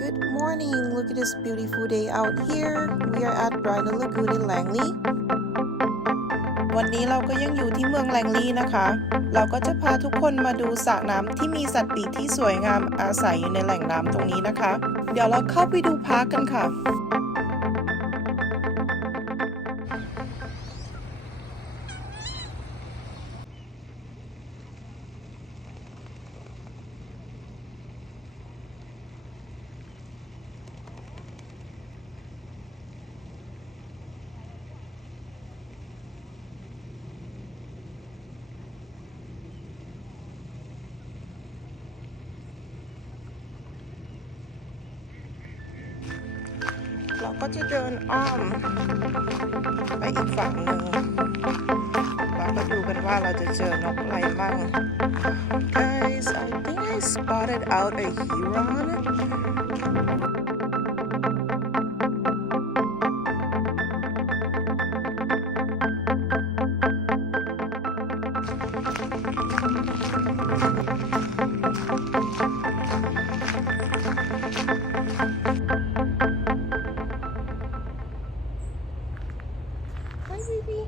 Good morning. Look at this beautiful day out here. We are at Brydon Lagoon in Langley. วันนี้เราก็ยังอยู่ที่เมืองแลงลีย์นะคะ เราก็จะพาทุกคนมาดูสระน้ำที่มีสัตว์ปีกที่สวยงามอาศัยอยู่ในแหล่งน้ำตรงนี้นะคะ เดี๋ยวเราเข้าไปดูพาร์คกันค่ะเราก็จะเดินอ้อมไปอีกฝั่งหนึ่งเราก็ดูกันว่าเราจะเจอนกอะไรบ้าง Guys, I think I spotted out a heron. Hi, baby.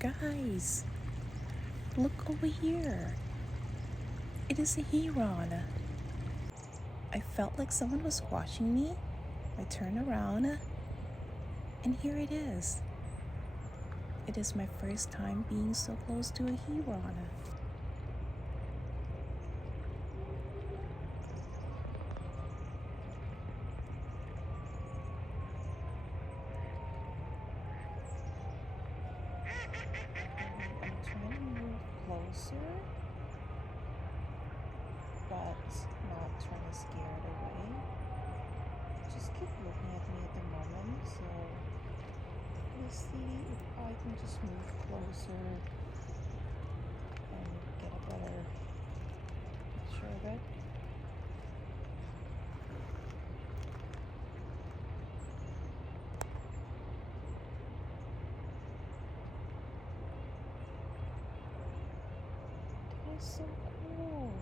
Guys, look over here. It is a heron. I felt like someone was watching me. I turned around and here it is. It is my first time being so close to a heron. I'm trying to move closer, but not trying to scare it away. Just keep looking at me at the moment, so let's see if I can just move closer and get a better picture of it. That is so cool.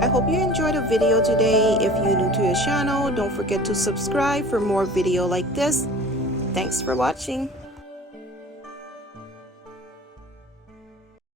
I hope you enjoyed the video today. If you're new to the channel, don't forget to subscribe for more video like this. Thanks for watching.